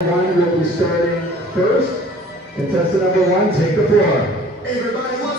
One will be starting first. Contestant number one, take the floor. Everybody wants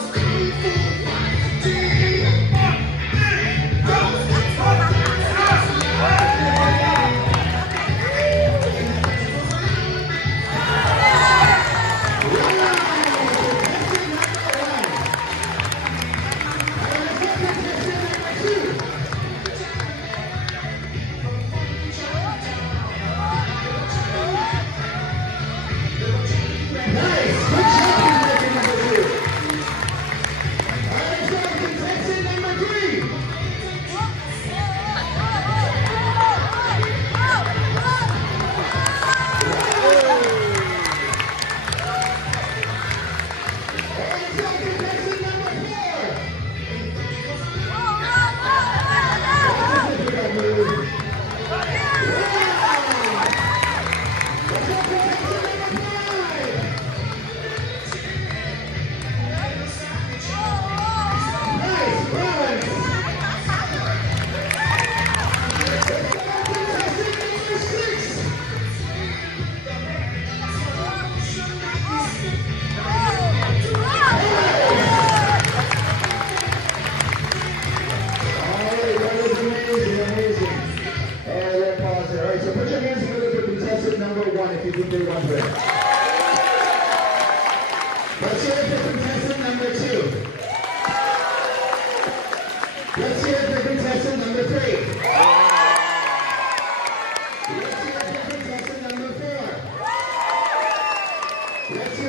if you think they want to. Let's hear it for contestant number two. Let's hear it for contestant number three. Let's hear it for contestant number four. Let's hear